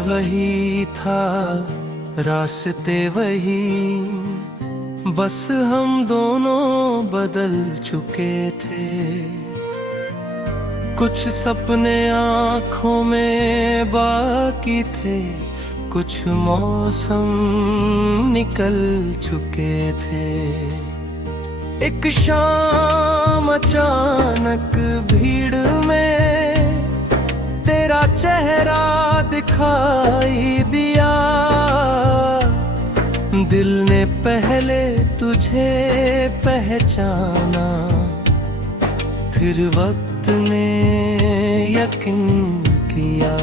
वही था, रास्ते वही, बस हम दोनों बदल चुके थे। कुछ सपने आँखों में बाकी थे, कुछ मौसम निकल चुके थे। एक शाम अचानक भीड़ में तेरा चेहरा दिखाई दिया। दिल ने पहले तुझे पहचाना, फिर वक्त ने यकीन किया।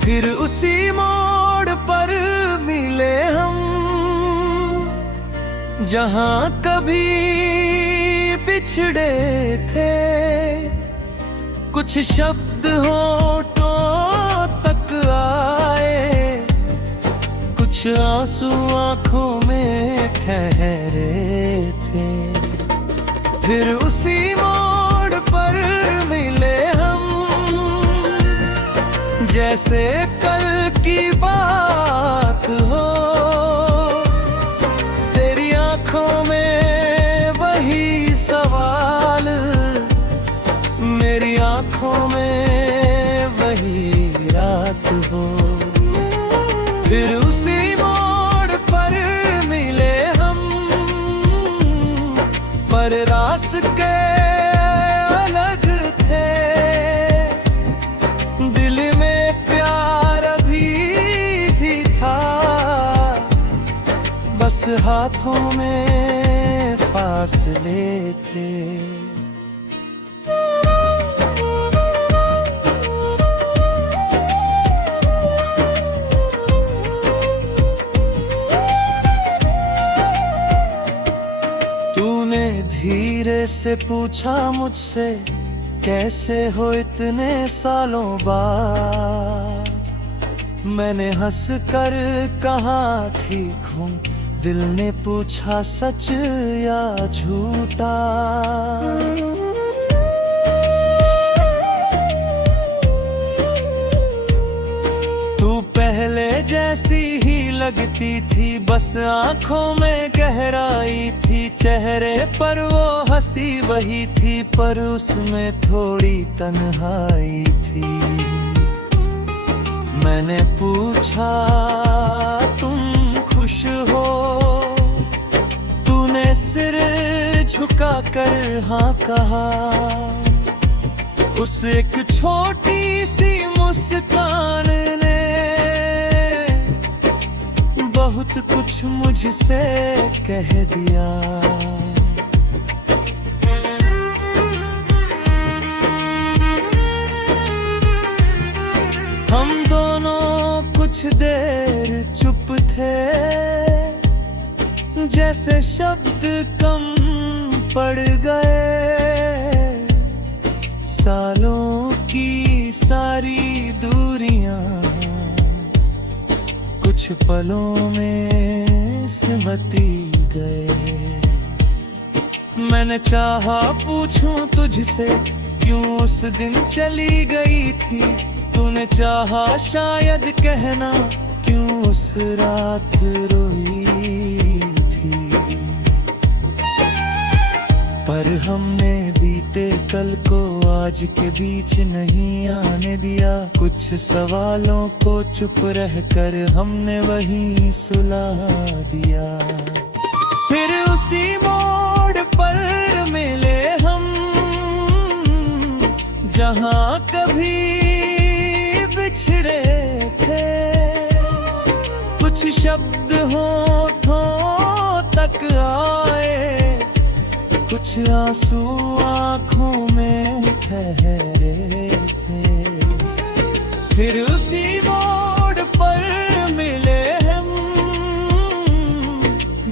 फिर उसी मोड़ पर मिले हम, जहां कभी बिछड़े थे। कुछ शब्द होठों तक आए, कुछ आंसू आंखों में ठहरे थे। फिर उसी मोड़ पर मिले हम, जैसे कल की बात हो। तेरी आंखों में वही सवाल, मेरी आंखों में वही रात हो। फिर उसी मोड़ पर मिले हम, पर रास्ते अलग थे। दिल में प्यार अभी भी था, बस हाथों में फासले थे। तूने धीरे से पूछा मुझसे, कैसे हो इतने सालों बाद। मैंने हंस कर कहा ठीक हूँ। दिल ने पूछा सच या झूठा। तू पहले जैसी ही लगती थी, बस आंखों में गहराई थी। चेहरे पर वो हंसी वही थी, पर उसमें थोड़ी तन्हाई थी। मैंने पूछा तुम खुश हो, तूने सिर झुका कर हाँ कहा। उस एक छोटी सी मुस्कान ने बहुत कुछ मुझसे कह दिया। हम दोनों कुछ देर चुप थे, जैसे शब्द कम पड़ गए। सालों की सारी दूरियां कुछ पलों में सिमटी गए। मैंने चाहा पूछूं तुझसे, क्यों उस दिन चली गई थी। तूने चाहा शायद कहना, क्यों उस रात रोई थी। पर हमने बीते कल को आज के बीच नहीं आने दिया। कुछ सवालों को चुप रहकर हमने वहीं सुला दिया। फिर उसी मोड़ पर मिले हम, जहां कभी बिछड़े थे। कुछ शब्द होठों तक आए, कुछ आंसू आंखों में ठहरे थे। फिर उसी मोड़ पर मिले हम,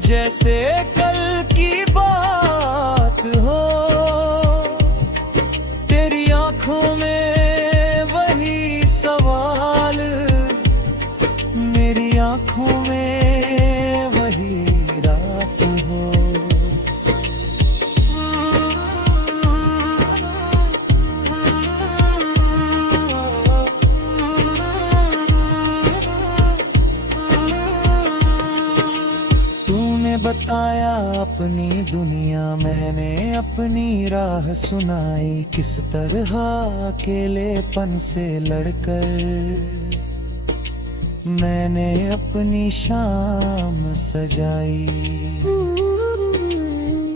जैसे कल की बात हो। तेरी आंखों में वही सवाल, मेरी आंखों में वही रात हो। बताया अपनी दुनिया, मैंने अपनी राह सुनाई, किस तरह अकेलेपन से लड़कर मैंने अपनी शाम सजाई।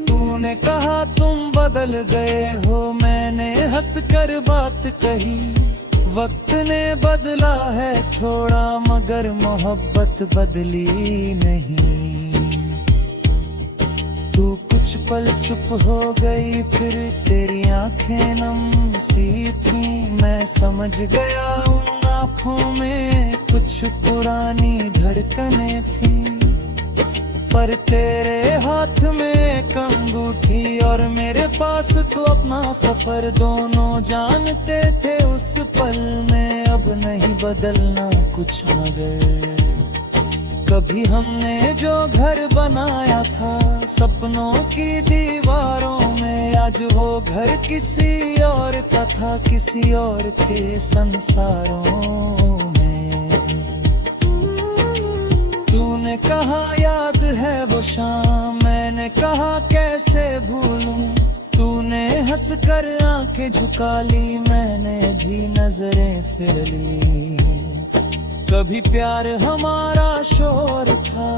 तूने कहा तुम बदल गए हो, मैंने हंसकर बात कही, वक्त ने बदला है थोड़ा मगर मोहब्बत बदली नहीं। तू कुछ पल चुप हो गई, फिर तेरी आंखें नम सी थी, मैं समझ गया उन आंखों में कुछ पुरानी धड़कनें थी। पर तेरे हाथ में एक अंगूठी और मेरे पास तो अपना सफर, दोनों जानते थे उस पल में अब नहीं बदलना कुछ मगर। कभी हमने जो घर बनाया था सपनों की दीवारों में, आज वो घर किसी और का था, किसी और के संसारों में। तूने कहा याद है वो शाम, मैंने कहा कैसे भूलूं, तूने हंसकर आंखें झुका ली, मैंने भी नजरें फिर ली। कभी प्यार हमारा शोर था,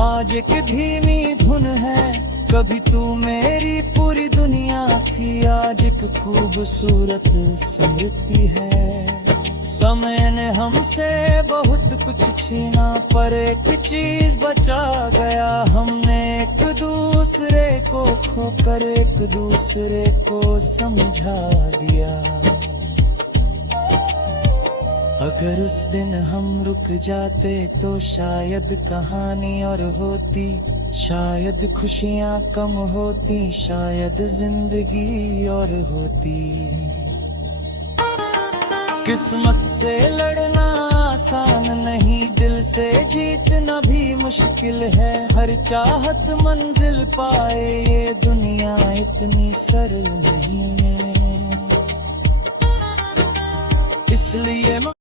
आज एक धीमी धुन है, कभी तू मेरी पूरी दुनिया थी, आज एक खूबसूरत स्मृति है। समय ने हमसे बहुत कुछ छीना पर एक चीज बचा गया, हमने एक दूसरे को खोकर एक दूसरे को समझा दिया। अगर उस दिन हम रुक जाते तो शायद कहानी और होती, शायद खुशियाँ कम होती, शायद जिंदगी और होती। किस्मत से लड़ना आसान नहीं, दिल से जीतना भी मुश्किल है, हर चाहत मंजिल पाए ये दुनिया इतनी सरल नहीं है। इसलिए